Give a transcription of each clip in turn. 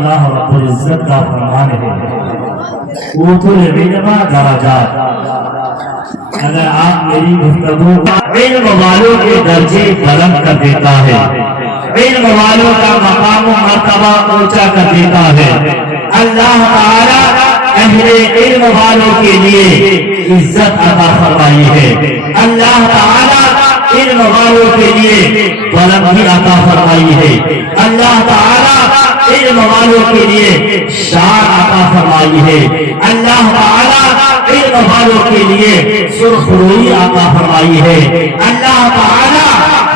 اللہ رب العزت کا فرمان ہے اوتوا العلم درجات. اگر آپ میری گفتگو علم والوں کے درجے بلند کر دیتا ہے، علم والوں کا مقام و مرتبہ اونچا کر دیتا ہے. اللہ تعالی اہل علم والوں کے لیے عزت عطا فرمائی ہے. اللہ تعالی علم والوں کے لیے بلندی عطا فرمائی ہے. اللہ تعالی علم والوں کے لیے شان عطا فرمائی ہے. اللہ تعالی علم والوں کے لیے سرخ روئی عطا فرمائی ہے. اللہ تعالی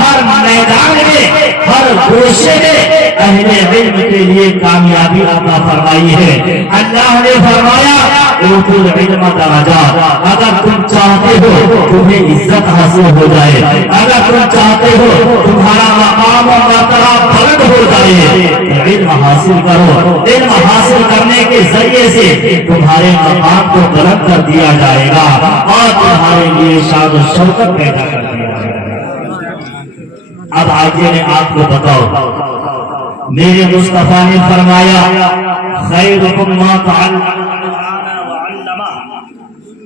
ہر میدان میں ہر گوشے میں اہل علم کے لیے کامیابی عطا فرمائی ہے. اللہ نے فرمایا اوتوا العلم درجات. اگر تم چاہتے ہو تمہیں عزت حاصل ہو جائے، اگر تم چاہتے ہو تمہارا مقام و مرتبہ بلند ہو جائے تو علم حاصل کرو. علم حاصل کرنے کے ذریعے سے تمہارے مقام کو بلند کر دیا جائے گا اور تمہارے لیے شان و شوکت پیدا کر دیا جائے گا. اب آگے میں آپ کو بتاؤ، میرے مصطفیٰ نے فرمایا خیرکم ما تعلم وعلم،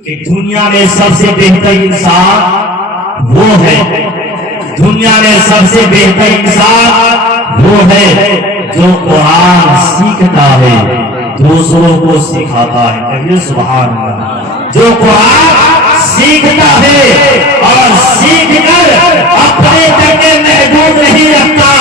کہ دنیا میں سب سے بہتر انسان وہ ہے، دنیا میں سب سے بہتر انسان وہ ہے جو قرآن سیکھتا ہے دوسروں کو سکھاتا ہے. کہیے سبحان اللہ. جو قرآن سیکھتا ہے اور سیکھ کر اپنے تک محدود نہیں رکھتا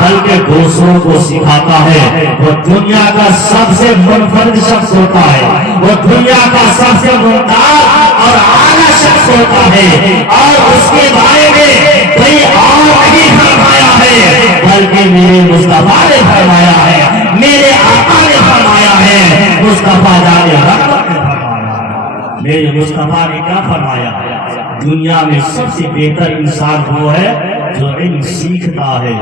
بلکہ دوسروں کو سکھاتا ہے، وہ دنیا کا سب سے منفرد شخص ہوتا ہے، وہ دنیا کا سب سے ممتاز اور اعلیٰ شخص ہوتا ہے. اور اس کے بارے میں کوئی اور نہیں فرمایا ہے بلکہ میرے مصطفیٰ نے فرمایا ہے، میرے آقا نے فرمایا ہے، مصطفیٰ جان رحمت نے فرمایا. میرے مصطفیٰ نے کیا فرمایا؟ دنیا میں سب سے بہتر انسان وہ ہے جو علم سیکھتا ہے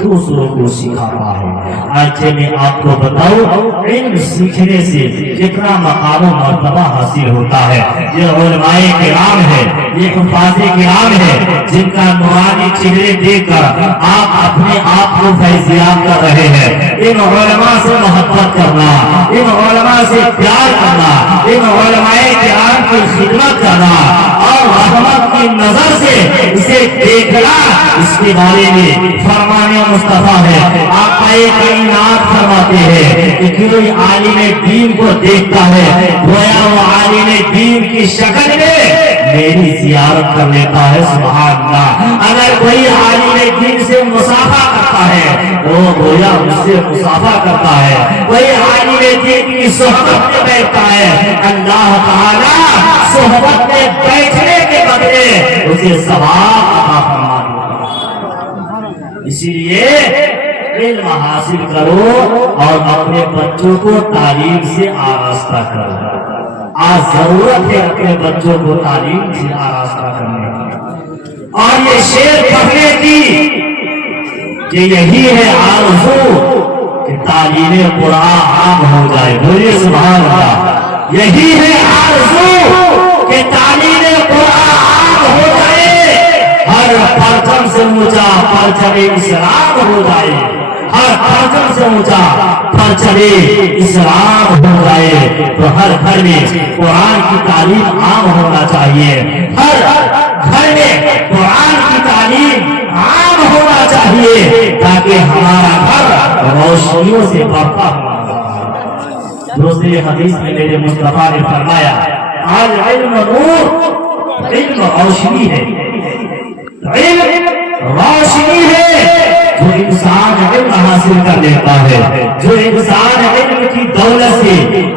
دوسروں کو سکھاتا ہے. آج میں آپ کو بتاؤں علم سیکھنے سے کتنا مقام و مرتبہ حاصل ہوتا ہے. یہ علماء کرام ہے، یہ حفاظ کرام ہے جن کا نورانی چہرے دیکھ کر آپ اپنے آپ کو فیضیاب کر رہے ہیں. ان علماء سے محبت کرنا، ان علماء سے پیار کرنا، ان علماء کرام کی خدمت کرنا اور رحمت کی نظر سے اسے دیکھنا، اس کے بارے میں فرمان مصطفیٰ ہے. آپ کائنات فرماتے ہیں کہ کوئی عالم دین کو دیکھتا ہے گویا وہ عالم دین کی شکل میں میری زیارت کر لیتا ہے. سبحان اللہ. اگر کوئی عالم دین سے مصافحہ کرتا ہے وہ گویا اس سے مصافحہ کرتا ہے. کوئی عالم دین کی صحبت میں بیٹھتا ہے اللہ تعالی صحبت میں بیٹھنے کے بدلے اسے ثواب عطا فرما دیتا ہے. اسی لیے علم حاصل کرو اور اپنے بچوں کو تعلیم سے آراستہ کرو. آج ضرورت ہے اپنے بچوں کو تعلیم سے آراستہ کرنے کی اور یہ شعر پڑھنے کی کہ یہی ہے آرزو کہ تعلیم قرآن عام ہو جائے. بولیے سبحان اللہ. یہی ہے آرزو کہ تعلیم قرآن عام ہو جائے، ہر پرچم سے اونچا پرچم اسلام ہو جائے، ہر پرچم سے اونچا پرچم اسلام ہو جائے. تو ہر گھر میں قرآن کی تعلیم عام ہونا چاہیے، ہر گھر میں قرآن کی تعلیم عام ہونا چاہیے تاکہ ہمارا گھر روشنیوں سے بڑھتا ہوا. دوسری حدیث میں میرے مصطفیٰ نے فرمایا آج علم نور، علم روشنی ہے، علم روشنی ہے. جو انسان علم حاصل کر لیتا ہے، جو انسان علم کی دولت سے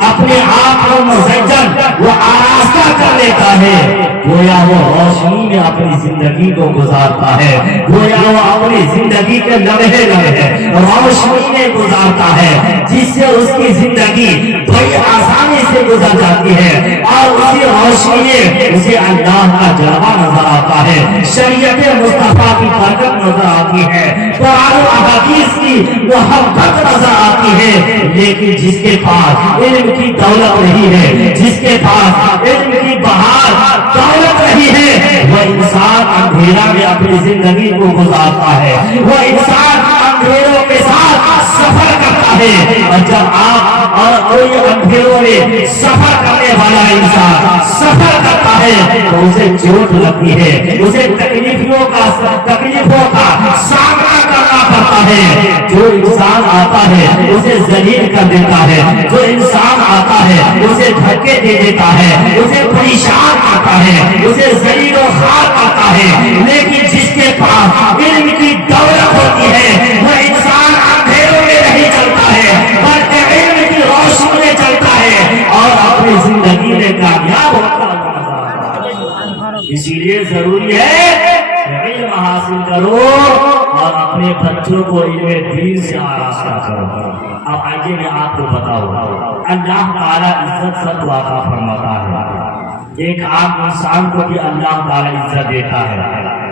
اپنے آپ کو مزین و آراستہ کر لیتا ہے گویا وہ روشنی میں اپنی زندگی کو گزارتا ہے، گویا وہ اپنی زندگی کے لمحے لمحے روشنی میں گزارتا ہے جس سے اس کی زندگی بڑی آسانی سے گزر جاتی ہے اور اسی روشنی میں اسے اللہ کا جلوہ نظر آتا ہے، شریعت مصطفیٰ کی برکت نظر آتی ہے، قرآن و احادیث کی محبت نظر آتی ہے. لیکن جس کے پاس علم کی دولت نہیں ہے، جس کے پاس علم کی بہار دولت نہیں ہے، وہ انسان اندھیرا میں اپنی زندگی کو گزارتا ہے، وہ انسان اندھیروں کے ساتھ سفر کرتا ہے، اور جب آپ اور کوئی اندھیروں میں سفر کرنے والا انسان سفر کرتا ہے تو اسے چوٹ لگتی ہے، اسے تکلیفوں کا سامنا کرنا پڑتا ہے۔ جو انسان آتا ہے اسے ذلیل کر دیتا ہے، جو انسان آتا ہے اسے دھکے دے دیتا ہے، اسے پریشان کرتا ہے، اسے ذلیل و خوار کرتا ہے۔ لیکن جس کے پاس علم کی دولت ہوتی ہے وہ انسان اندھیروں میں نہیں چلتا ہے بلکہ علم کی روشنی میں چلتا ہے اور اپنی زندگی میں کامیاب ہوتا ہے۔ اسی لیے ضروری ہے کہ علم حاصل کرو اور اپنے بچوں کو علم دین سے آراستہ کرو۔ اب آئیے میں آپ کو بتاؤں، اللہ تعالیٰ عزت سب کو عطا فرماتا ہے۔ ایک عام انسان کو بھی اللہ تعالیٰ عزت دیتا ہے۔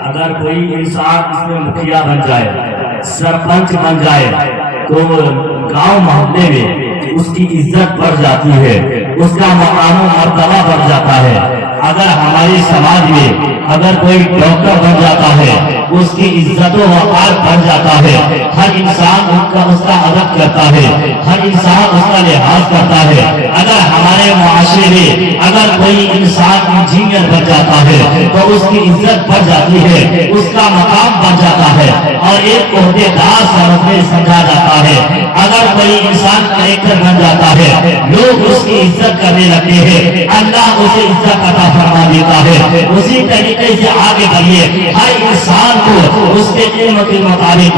اگر کوئی انسان اس میں مکھیا بن جائے، سرپنچ بن جائے تو گاؤں محلے میں اس کی عزت بڑھ جاتی ہے، اس کا مقام و مرتبہ بڑھ جاتا ہے۔ اگر ہمارے سماج میں اگر کوئی ڈاکٹر بن جاتا ہے اس کی عزت و وقار بڑھ جاتا ہے، ہر انسان اس کا ادب کرتا ہے، ہر انسان اس کا لحاظ کرتا ہے۔ اگر ہمارے معاشرے میں اگر کوئی انسان انجینئر بن جاتا ہے تو اس کی عزت بڑھ جاتی ہے، اس کا مقام بن جاتا ہے اور ایک عہدے دار سمجھا جاتا ہے۔ اگر کوئی انسان کلیکٹر بن جاتا ہے لوگ اس کی عزت کرنے لگتے ہیں، اللہ اسے عزت عطا فرما دیتا ہے۔ اسی طریقے سے آگے بڑھیے، ہر انسان کو اس کے علم کے مطابق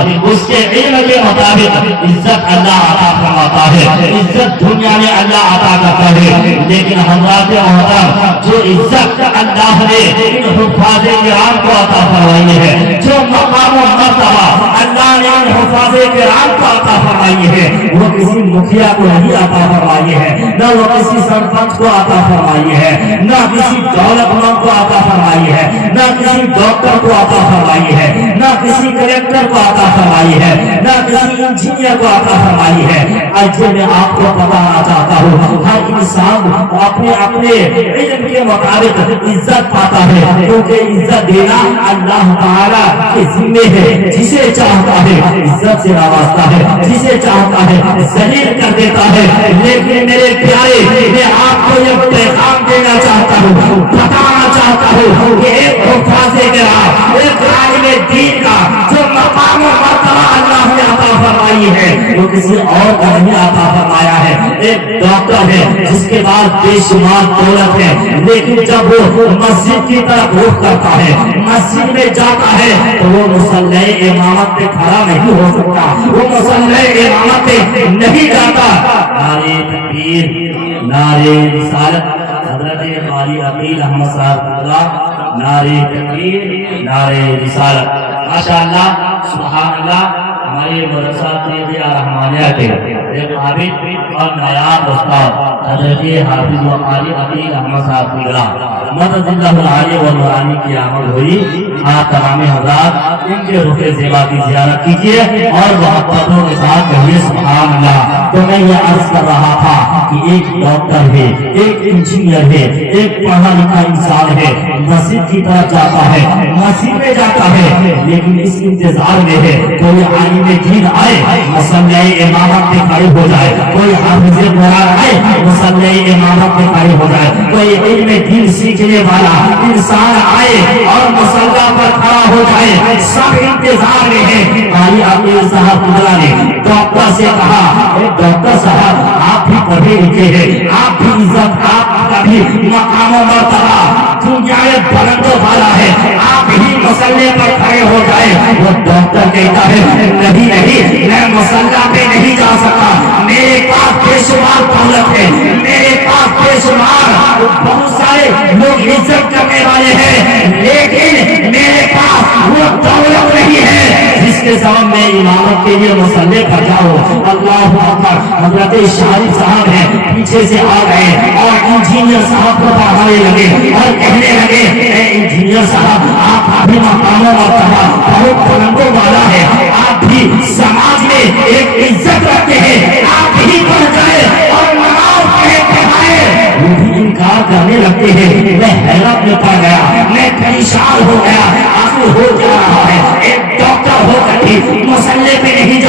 عزت اللہ عطا فرماتا ہے، عزت دنیا میں اللہ عطا کرتا ہے۔ لیکن حضرات محترم، جو عزت اللہ نے ان حفاظ کرام کو عطا فرمائی ہے، جو مقام و مرتبہ اللہ نے ان حفاظ کرام کو عطا فرمائی ہے، وہ کسی مکھیا کو نہیں عطا فرمائی ہے، نہ وہ کسی سرپنچ کو عطا فرمائی ہے، نہ کسی دولت مند کو عطا فرمائی ہے، نہ کسی ڈاکٹر کو عطا فرمائی ہے، نہ کسی کلیکٹر کو عطا فرمائی ہے، نہ کسی انجینئر کو عطا فرمائی ہے۔ آج میں آپ کو بتانا چاہتا ہوں، ہر انسان اپنے علم کے مطابق عزت پاتا ہے، کیونکہ عزت دینا اللہ تعالیٰ کے ذمہ ہے۔ جسے چاہتا ہے عزت سے نوازتا ہے، جسے چاہتا ہے ذلیل کر دیتا ہے۔ لیکن میرے پیارے، میں آپ کو یہ پیغام دینا چاہتا ہوں، بتانا چاہتا ہوں کہ ایک حفاظ کرام، ایک عالم دین کا جو مقام و مرتبہ اللہ نے عطا فرمائی ہے وہ کسی اور کا نہیں عطا فرمایا ہے۔ ایک ڈاکٹر ہے جس کے بعد بے شمار دولت ہے، لیکن جب وہ مسجد کی طرف رخ کرتا ہے، مسجد میں جاتا ہے تو وہ مصلی امامت پہ کھڑا نہیں ہو سکتا، وہ مصلی امامت پہ نہیں جاتا۔ نعرہ تکبیر، نعرہ رسالت، حضرت قاری عقیل احمد صاحب، نعرہ تکبیر، نعرہ رسالت۔ ماشاءاللہ، سبحان اللہ، ہمارے مدرسہ طیبہ رحمانیہ کے ایک عابد اور نایاب استاد حضرت حافظ و قاری عقیل احمد صاحب مدد اللہ العالی و نورانی کی آمد ہوئی۔ آپ تمام حضرات ان کے رخ زیبا کی زیارت کیجیے اور محبتوں کے ساتھ کہیے سبحان اللہ۔ تو میں یہ عرض کر رہا تھا کہ ایک ڈاکٹر ہے، ایک انجینئر ہے، ایک پڑھا لکھا انسان ہے، مسجد کی طرف جاتا ہے، مسجد میں جاتا ہے، لیکن اس انتظار میں ہے کوئی عالم دین آئے مصلی امامت پہ کھڑے ہو جائے، کوئی حافظ قرآن آئے مصلی امامت پہ کھڑے ہو جائے، کوئی علم دین سیکھنے والا انسان آئے اور مصلی پر کھڑا ہو جائے، سب انتظار میں ہے۔ قاری عقیل صاحب نے ڈاکٹر سے کہا، ڈاکٹر صاحب آپ بھی پڑھے لکھے ہیں، آپ بھی عزت، آپ کا بھی مقام و مرتبہ دنیا میں بلند والا ہے، آپ ہی مصلی پر کھڑے ہو جائے۔ وہ ڈاکٹر کہتا ہے نہیں، میں مصلی پہ نہیں جا سکتا، میرے پاس بے شمار دولت ہے، میرے پاس بے شمار بہت سارے لوگ عزت کرنے والے ہیں، لیکن میرے پاس وہ دولت نہیں ہے جس کے سبب میں امامت کے لیے مصلی پر جاؤں۔ اللہ اکبر۔ حضرت شارف صاحب ہیں پیچھے سے آ گئے اور انجینئر صاحب کو پڑھانے لگے اور کہنے لگے، اے انجینئر صاحب آپ ابھی مقام و مرتبہ بہت بلندوں والا ہے، آپ بھی سماج میں ایک عزت رکھتے ہیں، آپ ہی بڑھ جائے اور نماز پڑھتے ہیں۔ وہ بھی انکار کرنے لگتے ہیں۔ میں حیرت میں پڑ گیا، میں پریشان ہو گیا، آخر ہو جا رہا ہے۔ ایک ڈاکٹر ہو کر بھی مصلی پہ نہیں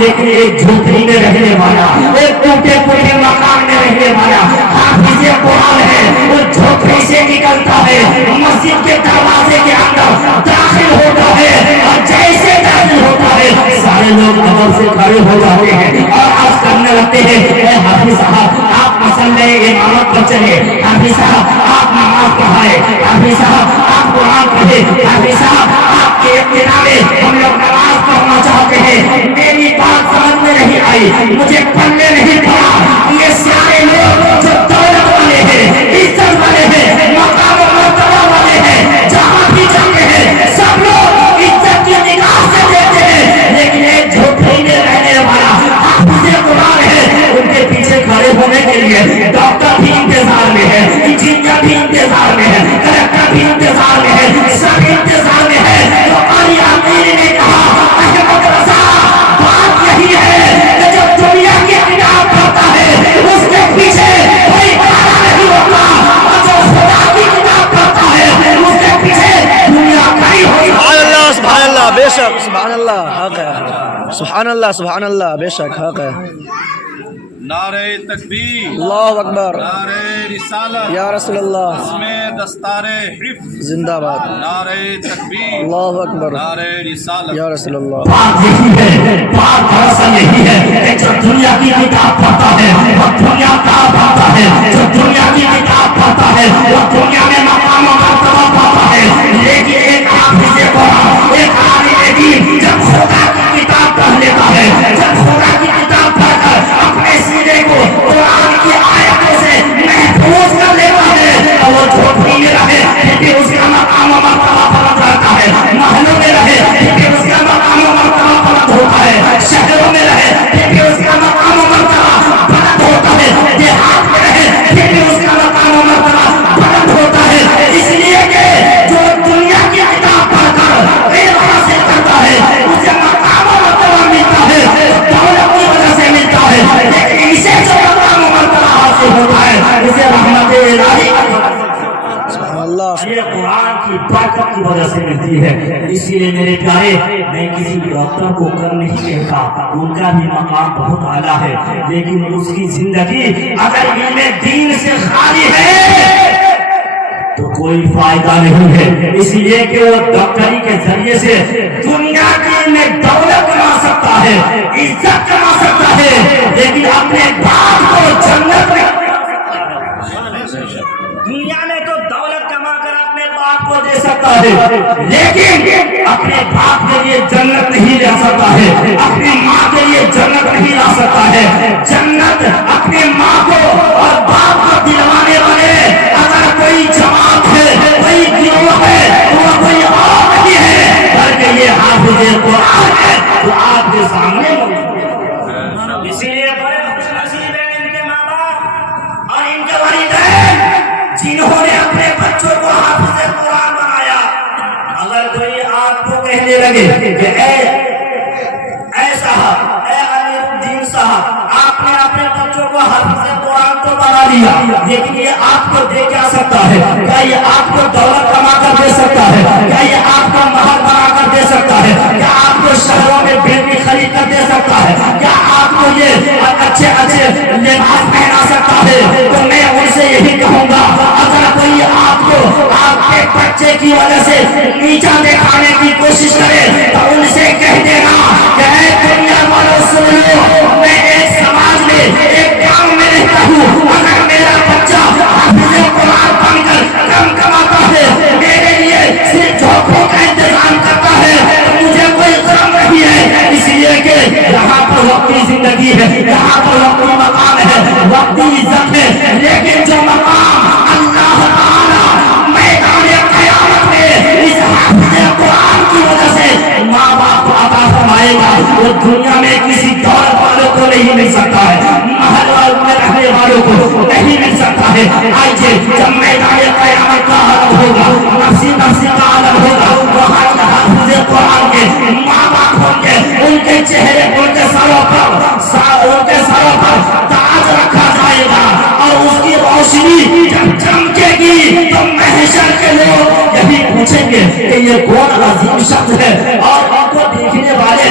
لیکن ایک جھوپڑی میں رہنے والا, ایک ٹوٹے پھوٹے مکان میں رہنے والا حافظ قرآن ہے. وہ جھوپڑی سے نکلتا ہے, مسجد کے دروازے کے اندر داخل ہوتا ہے, اور جیسے داخل ہوتا ہے سارے لوگ ادب سے کھڑے ہو جاتے ہیں اور عرض کرنے لگتے ہیں, اے حافظ صاحب آپ مسئلے امامت پر چلے, حافظ صاحب آپ نماز پڑھائے, حافظ صاحب آپ قرآن پڑھے, حافظ صاحب آپ کے اقتداء میں ہم لوگ نماز پڑھنا چاہتے ہیں. میری بات سمجھ میں نہیں آئی, مجھے پڑھنے نہیں پڑا. یہ سارے لوگ جو دولت والے ہیں, عزت والے ہیں, مقام و مرتبہ والے ہیں, جہاں بھی جاتے ہیں سب لوگ عزت کی نگاہ سے دیتے ہیں, لیکن ایک جھوپڑی میں رہنے والا حافظ قرآن ہے, ان کے پیچھے کھڑے ہونے کے لیے ڈاکٹر بھی انتظار میں ہے, انجینئر بھی انتظار میں ہے, کلکٹر بھی انتظار میں ہے, سب انتظار میں ہے. تو علی امیر نے کہا احمد رضا بات یہی ہے کہ جو دنیا کی کتاب پڑھتا ہے اس کے پیچھے کوئی کھڑا نہیں ہوتا, اور جو خدا کی کتاب پڑھتا ہے اس کے پیچھے دنیا کھڑی ہوئی. سبحان اللہ سبحان اللہ, بے شک سبحان اللہ حق ہے, سبحان اللہ بے شک حق ہے. نعرہ تکبیر, اللہ اکبر, نعرہ رسالت, یا رسول اللہ, اس میں دستار حفظ, زندہ باد, نعرہ تکبیر, اللہ اکبر, نعرہ رسالت. یا رسول اللہ. بات یہی ہے, بات دراصل یہی ہے کہ جو دنیا کی کتاب پڑھتا ہے وہ دنیا کا پاتا ہے, جو دنیا کی کتاب پڑھتا ہے وہ دنیا میں مقام و مرتبہ پاتا ہے. لیکن ایک حافظ قرآن, ایک عالم دین جب خدا کی کتاب پڑھ لیتا ہے, جب خدا کی کتاب پڑھ کر اپنے سینے کو قرآن کی آیتوں سے محفوظ کر لیتا ہے, اور وہ جھوپڑی میں رہے پھر اس کا مقام و مرتبہ بلند رہتا ہے, محلوں میں رہے پھر اس کا مقام و مرتبہ بلند ہوتا ہے, شہروں میں رہے پھر اس کا مقام و مرتبہ بلند ہوتا ہے, دیہات میں رہے پھر اس کا مقام و مرتبہ بلند ہوتا ہے. اس لیے کہ جو دنیا کی کتاب پڑھ کر علم حاصل کرتا ہے اسے مقام و مرتبہ ملتا ہے, دولت کی وجہ سے ملتا ہے, لیکن اسے جو مقام و مرتبہ حاصل ہوتا ہے اسے رحمت الہی سبحان اللہ. یہ قرآن کی برکت کی وجہ سے ملتی ہے. اسی لیے میرے پیارے, میں کسی ڈاکٹر کو کم نہیں کہتا, ان کا بھی مقام بہت اعلیٰ ہے, لیکن اس کی زندگی اگر علم دین سے خالی ہے تو کوئی فائدہ نہیں ہے. اس لیے کہ وہ ڈاکٹری کے ذریعے سے دنیا کی میں دولت کما سکتا ہے, عزت کما سکتا ہے, لیکن اپنے باپ کو جنت میں دنیا میں تو دولت کما کر اپنے باپ کو دے سکتا ہے, لیکن اپنے باپ کے لیے جنت نہیں لا سکتا ہے, اپنی ماں کے لیے جنت نہیں لا سکتا ہے. جنت اپنی ماں کو اور باپ کو دلوانے والے اگر کوئی جماعت ہے, کوئی گروہ ہے, تو وہ کوئی اور نہیں ہے بلکہ یہ حافظ قرآن ہے جو آپ کے سامنے موجود ہے. اسی لیے بڑے خوش نصیب ہیں ان کے ماں باپ اور ان کے والدین جنہوں نے اپنے بچوں کو حافظ قرآن بنایا. اگر کوئی آپ کو کہنے لگے کہ اے صاحب, اے علی الدین صاحب, آپ نے اپنے بچوں کو حافظ قرآن تو بنا لیا, لیکن یہ آپ کو دے کیا سکتا ہے؟ کیا یہ آپ کو دولت کما کر دے سکتا ہے؟ کیا یہ آپ کا محل بنا کر دے سکتا ہے؟ کیا آپ کو شہروں میں بیٹی خرید کر دے سکتا ہے؟ کیا آپ کو یہ اچھے اچھے لباس پہنا سکتا ہے؟ تو میں ان سے یہی کہوں گا, اگر کوئی آپ کو آپ کے بچے کی وجہ سے نیچا دکھانے کی کوشش کرے تو ان سے کہہ دینا کہ اے دنیا والوں سن لو, میں ایک سماج میں ایک گاؤں میں رہتا ہوں, اگر میرا بچہ حافظ قرآن بن کر کم کماتا ہے, میرے لیے صرف جھوپڑوں کا انتظام کرتا ہے, تو مجھے کوئی غم نہیں ہے. اس لیے کہ یہاں پر وقتی زندگی ہے, یہاں پر وقتی مقام ہے, وقتی عزت ہے, لیکن جو مقام اللہ تعالی میدان قیامت میں اس حافظ قرآن کی وجہ سے ماں باپ کو عطا فرمائے گا, وہ دنیا میں کسی دولت والوں کو نہیں مل سکتا ہے, محل والوں میں رہنے والوں کو نہیں مل سکتا ہے. آئیے جب میدان قیامت کا عالم ہوگا, نفسی نفسی کا عالم ہوگا, وہاں حافظ قرآن کے ماں باپ ہوں گے, ان کے چہرے ان کے سروں پر تاج رکھا جائے گا, اور اس کی روشنی جب چمکے گی تو محشر کے لوگ یہی پوچھیں گے کہ یہ کون عظیم شخص ہے, اور ان کو دیکھنے والے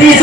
30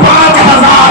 5,000